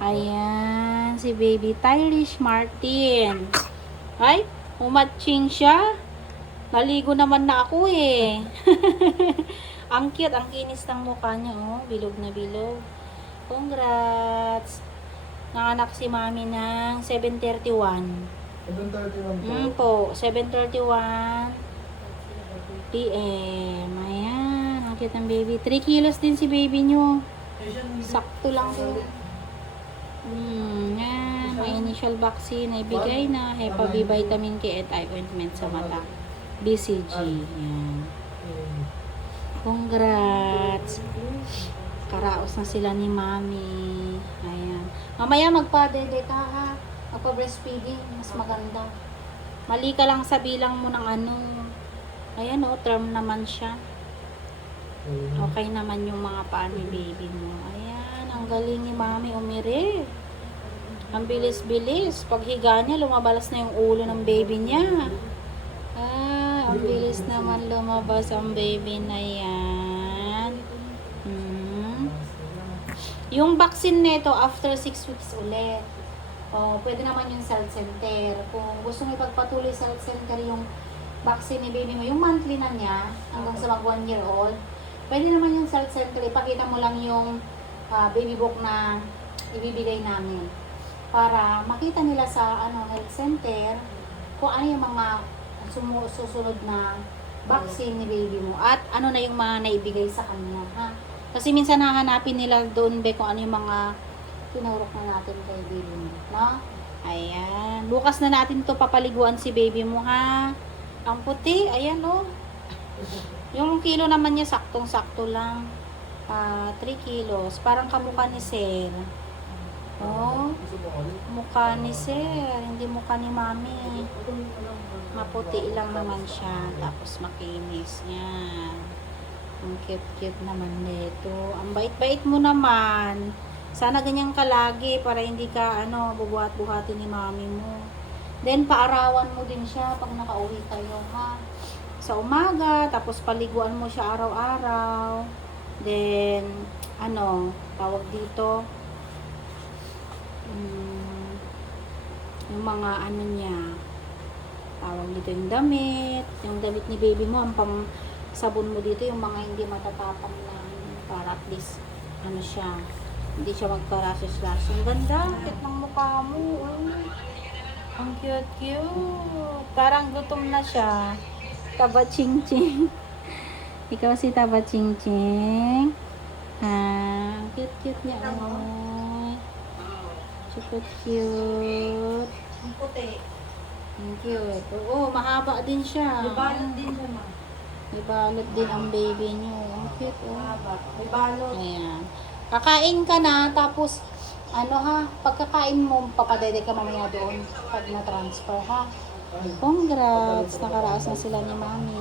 Ayan, si baby Tylish Martin. Ay, umatching siya. Naligo naman na ako eh. Ang cute, ang kinis ng mukha niya, oh. Bilog na bilog. Congrats. Nanganak si mami ng 7:31. 7:31 po. 7:31 PM. Ayan, ang cute ng baby. 3 kilos din si baby nyo. Sakto lang po. Yan. May initial vaccine na ibigay na. Hepa B vitamin K at eye ointment sa mata. BCG. Yan. Congrats. Karaos na sila ni mami. Ayan. Mamaya magpa-dede ka ha. Magpa-breastfeeding. Mas maganda. Mali ka lang sa bilang mo ng ano. Ayan o, term naman siya. Okay naman yung mga paa ni baby mo. Ayan, ang galing ni mami umiri. Ang bilis-bilis. Pag higa niya, lumabalas na yung ulo ng baby niya. Ah, ang bilis naman lumabas ang baby na yan. Yung vaccine nito, after 6 weeks ulit. Oh, pwede naman yung health center. Kung gusto mo ipagpatuloy sa health center yung vaccine ni baby mo, yung monthly na niya, hanggang sa mag 1 year old, pwede naman yung health center. Ipakita mo lang yung baby book na ibibigay namin. Para makita nila sa health center kung ano yung mga susunod na vaccine ni baby mo. At ano na yung mga naibigay sa kanya. Ha? Kasi minsan hahanapin nila doon kung ano yung mga tinurok na natin kay baby mo. No? Ayan. Bukas na natin to papaliguan si baby mo ha. Ang puti, ayan oh. Yung kilo naman niya saktong-sakto lang. 3 kilos. Parang kamukha ni Sir. Oh, mukha ni Sir. Hindi mukha ni Mami. Maputi lang naman siya. Tapos makinis. Yan. Ang cute-cute naman nito. Ang bait-bait mo naman. Sana ganyan ka lagi para hindi ka bubuhat-buhatin ni Mami mo. Then, paarawan mo din siya pag nakauwi kayo, ha? Sa umaga, tapos paliguan mo siya araw-araw. Then, tawag dito, yung mga niya, tawag dito yung damit ni baby mo, ang sabon mo dito, yung mga hindi matatapang lang, para at least, siya, hindi siya magka-rashes-rashes. Ang ganda, cute ng mukha mo, ang cute-cute. Parang gutom na siya. Taba ching-ching. Ikaw si Taba ching-ching. Ang cute-cute niya. Oh. Super cute. Ang puti. Ang cute. Oo, mahaba din siya. May balot din siya, ma. May balot din ang baby niyo. Ang cute, oh. Mahaba. May balot. Ayan. Kakain ka na, tapos pagkakain mo, papadede ka mamaya doon pag na-transfer, ha? Congrats! Nakaraos na sila ni Mami.